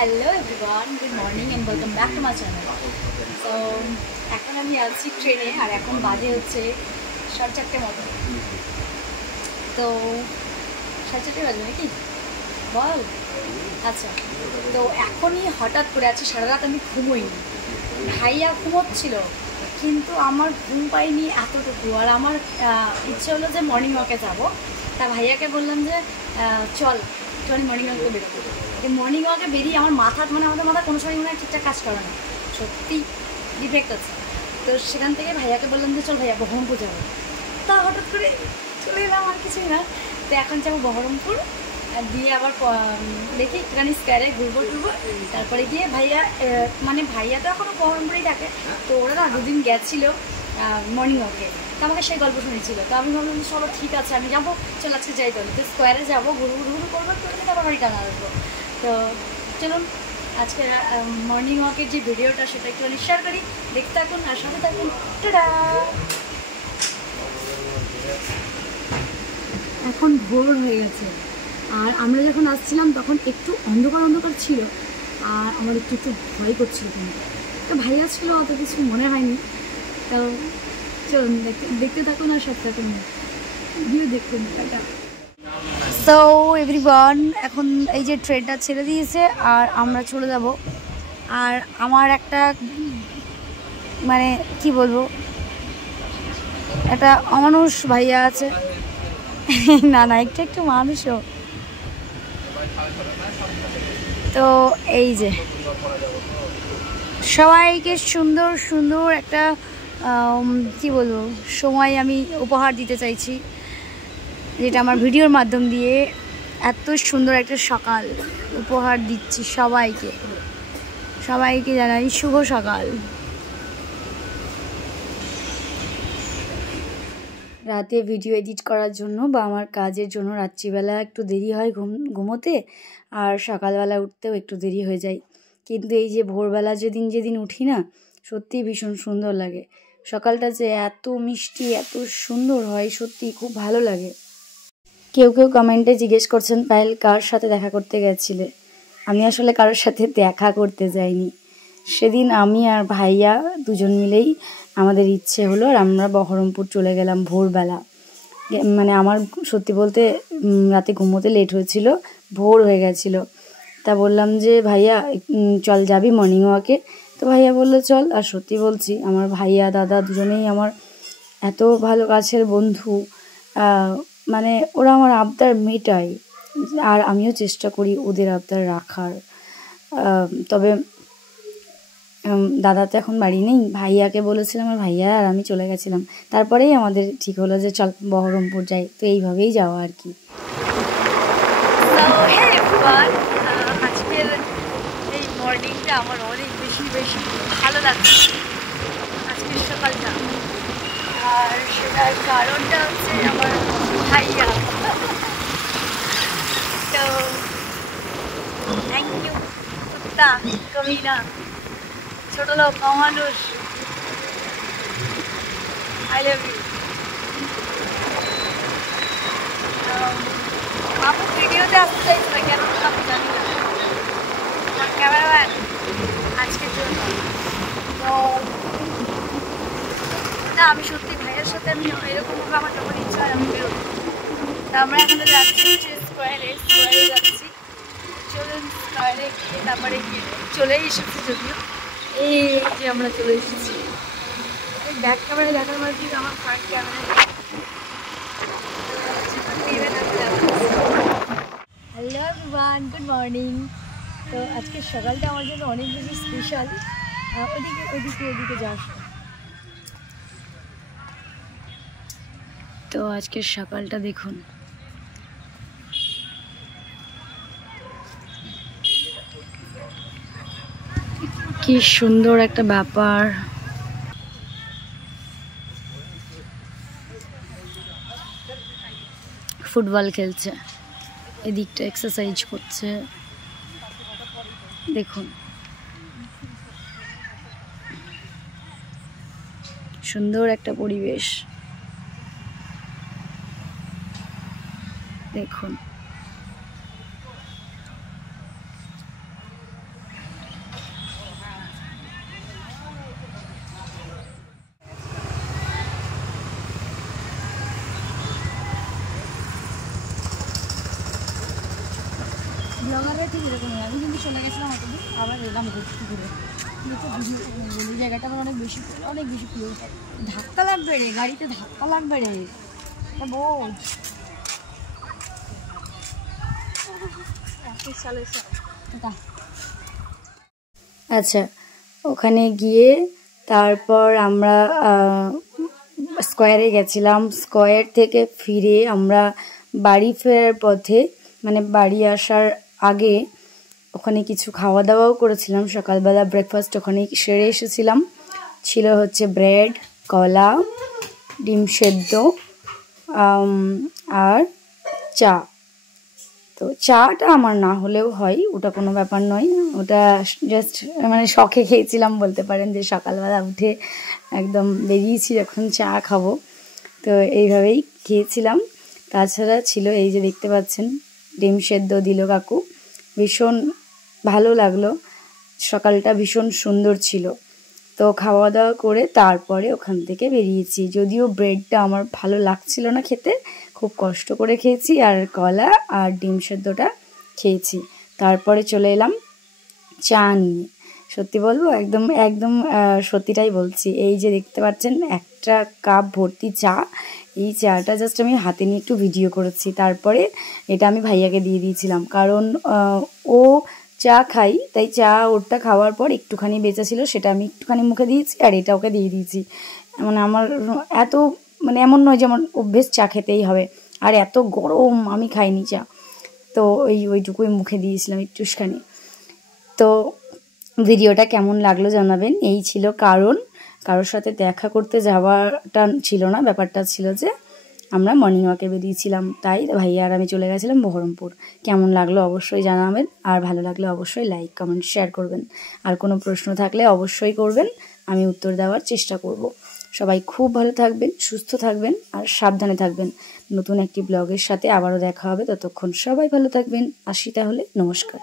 Hello everyone, good morning and welcome back to my channel. So এখন আমি আছি ট্রেনে আর এখন বাজে হচ্ছে 4:30 মতো। তো 4:30 বাজে নাকি বল? আচ্ছা, তো এখনই হঠাৎ করে আছে সারা রাত আমি ঘুমোইনি, ভাইয়া ঘুমোচ্ছিল কিন্তু আমার ঘুম পাইনি এতটুকু। আর আমার ইচ্ছে হলো যে মর্নিং ওয়াকে যাবো, তা ভাইয়াকে বললাম যে চল মর্নিং ওয়াকে বেরোবো। মর্নিং ওয়াকে বেরিয়ে আমার আমাদের মাথা কোনো সময় মনে হয় ঠিকঠাক কাজ করে না, সত্যি ডিফেক্ট আছে। তো সেখান থেকে ভাইয়াকে বললাম যে চল ভাইয়া বহরমপুর যাবো। তা হঠাৎ করে চলে এলাম, আর কিছুই না। তো এখন যাবো বহরমপুর, দিয়ে আবার দেখি একটুখানি স্কয়ারে ঘুরবো তারপরে গিয়ে ভাইয়া তো এখনও বহরমপুরেই থাকে। তো ওরা না দুদিন গেছিলো মর্নিং ওয়াকে, তো আমাকে সেই গল্প শুনেছিল। তো আমি ভাবলাম চলো ঠিক আছে আমি যাবো, চল আজকে যাই তাহলে। তো স্কোয়ারে যাবো, ঘুরবো করবো, তারপর বাড়ি টানা আসবো। তো চলুন আজকে মর্নিং ওয়াকের যে ভিডিওটা সেটা একটুখানি শেয়ার করি, দেখতে থাকুন আর সাথে থাকুন। টাটা। এখন ভোর হয়ে গেছে আর আমরা যখন আসছিলাম তখন একটু অন্ধকার ছিল আর আমার একটু ভয় করছিল, কিন্তু তো ভাইয়া ছিল অত কিছু মনে হয়নি। তো চলুন দেখতে থাকুন আর সাথে থাকুন, ভিডিও দেখুন। সো এভরিওয়ান, এখন এই যে ট্রেনটা ছেড়ে দিয়েছে আর আমরা চলে যাব। আর আমার একটা কি বলবো, একটা অমানুষ ভাইয়া আছে না একটু মানুষও। তো এই যে সবাইকে সুন্দর একটা বলবো সময় আমি উপহার দিতে চাইছি, যেটা আমার ভিডিওর মাধ্যম দিয়ে এত সুন্দর একটা সকাল উপহার দিচ্ছি সবাইকে জানাই শুভ সকাল। রাতে ভিডিও এডিট করার জন্য বা আমার কাজের জন্য রাত্রিবেলা একটু দেরি হয় ঘুমোতে, আর সকালবেলা উঠতেও একটু দেরি হয়ে যায়। কিন্তু এই যে ভোরবেলা যেদিন উঠি না, সত্যিই ভীষণ সুন্দর লাগে। সকালটা যে এত মিষ্টি এত সুন্দর হয়, সত্যি খুব ভালো লাগে। কেউ কমেন্টে জিজ্ঞেস করছেন পায়েল কার সাথে দেখা করতে গেছিলে। আমি আসলে কারোর সাথে দেখা করতে যাইনি, সেদিন আমি আর ভাইয়া দুজন মিলেই আমাদের ইচ্ছে হলো আর আমরা বহরমপুর চলে গেলাম ভোরবেলা। আমার সত্যি বলতে রাতে ঘুমোতে লেট হয়েছিল, ভোর হয়ে গেছিল। তা বললাম যে ভাইয়া চল যাবি মর্নিং ওয়াকে? তো ভাইয়া বললো চল। আর সত্যি বলছি, আমার ভাইয়া দাদা দুজনেই আমার এত ভালো কাছের বন্ধু, ওরা আমার আবদার মেটায় আর আমিও চেষ্টা করি ওদের আবদার রাখার। তবে দাদা তো এখন বাড়ি নেই, ভাইয়াকে বলেছিলাম আর ভাইয়া আর আমি চলে গেছিলাম। তারপরেই আমাদের ঠিক হলো যে চল বহরমপুর যাই। তো এইভাবেই যাওয়া আর কি। আজকের এই মর্নিংটা আমার অনেক বেশি ভালো লাগছে, আজকের সকালটা। আর সেটার কারণটা হচ্ছে আমার ভাইয়া। তো থ্যাংক ইউ কুত্তা কমিনা, ছোট লোক অমানুষ, আই লাভ ইউ। আপু ভিডিওতে আসতে চাইছি না কেন আপনি জানি না, আমার ক্যামেরাম্যান আজকের জন্য। তো না আমি সত্যি ভাইয়ের সাথে আমি এরকমভাবে আমার যখন ইচ্ছা হয় আমি বেরোবো। তা আমরা এখন যাচ্ছি স্কোয়ারে যাচ্ছি। চলুন স্কোয়ারে গিয়ে তারপরে চলেই এসেছি, যদিও এই যে আমরা চলে এসেছি। ব্যাক ক্যামেরা দেখার মাঝে আমার front camera. Hello everyone, good morning. তো আজকের সকালটা আমার জন্য অনেক বেশি স্পেশাল। ওদিকে যাস। তো আজকের সকালটা দেখুন, কি সুন্দর একটা ব্যাপার। ফুটবল খেলছে, এদিকটা এক্সারসাইজ করছে, দেখুন সুন্দর একটা পরিবেশ দেখুন। সেরকম আমি কিন্তু চলে গেছিলাম অতদূর, আবার এলাম ঘুরে। এই জায়গাটা আমার অনেক বেশি প্রিয়। ধাক্কা লাগবে রে, গাড়িতে ধাক্কা লাগবে রে, বোঝ। আচ্ছা, ওখানে গিয়ে তারপর আমরা স্কোয়ারে গেছিলাম। স্কোয়ার থেকে ফিরে আমরা বাড়ি ফেরার পথে, মানে বাড়ি আসার আগে ওখানে কিছু খাওয়া দাওয়াও করেছিলাম। সকালবেলা ব্রেকফাস্ট ওখানে সেরে এসেছিলাম। ছিল হচ্ছে ব্রেড, কলা, ডিম সেদ্ধ আর চা। তো চাটা আমার না হলেও হয়, ওটা কোনো ব্যাপার নয়, ওটা জাস্ট মানে শখে খেয়েছিলাম বলতে পারেন, যে সকালবেলা উঠে একদম বেরিয়েছি যখন চা খাবো, তো এইভাবেই খেয়েছিলাম। তাছাড়া ছিল এই যে দেখতে পাচ্ছেন ডিম সেদ্ধ দিল কাকু, ভীষণ ভালো লাগলো, সকালটা ভীষণ সুন্দর ছিল। তো খাওয়া দাওয়া করে তারপরে ওখান থেকে বেরিয়েছি। যদিও ব্রেডটা আমার ভালো লাগছিল না খেতে, খুব কষ্ট করে খেয়েছি, আর কলা আর ডিম সেদ্ধটা খেয়েছি। তারপরে চলে এলাম চা নিয়ে। সত্যি বলবো, একদম একদম সত্যিটাই বলছি। এই যে দেখতে পাচ্ছেন একটা কাপ ভর্তি চা, এই চাটা জাস্ট আমি হাতে নিয়ে একটু ভিডিও করেছি, তারপরে এটা আমি ভাইয়াকে দিয়ে দিয়েছিলাম, কারণ ও চা খাই, তাই চা ওরটা খাওয়ার পর একটুখানি বেঁচে ছিল, সেটা আমি একটুখানি মুখে দিয়েছি, আর এটা ওকে দিয়ে দিয়েছি। মানে আমার এত মানে এমন নয় যেমন অভ্যেস চা খেতেই হবে, আর এত গরম আমি খাইনি চা, তো ওইটুকুই মুখে দিয়েছিলাম একটুখানি। তো ভিডিওটা কেমন লাগলো জানাবেন। এই ছিল কারণ, কারোর সাথে দেখা করতে যাওয়াটা ছিল না, ব্যাপারটা ছিল যে আমরা মর্নিং ওয়াকে বেরিয়েছিলাম, তাই ভাইয়া আর আমি চলে গেছিলাম বহরমপুর। কেমন লাগলো অবশ্যই জানাবেন, আর ভালো লাগলে অবশ্যই লাইক কমেন্ট শেয়ার করবেন, আর কোনো প্রশ্ন থাকলে অবশ্যই করবেন, আমি উত্তর দেওয়ার চেষ্টা করব। সবাই খুব ভালো থাকবেন, সুস্থ থাকবেন, আর সাবধানে থাকবেন। নতুন একটি ব্লগের সাথে আবারও দেখা হবে, ততক্ষণ সবাই ভালো থাকবেন। আসি তাহলে, নমস্কার।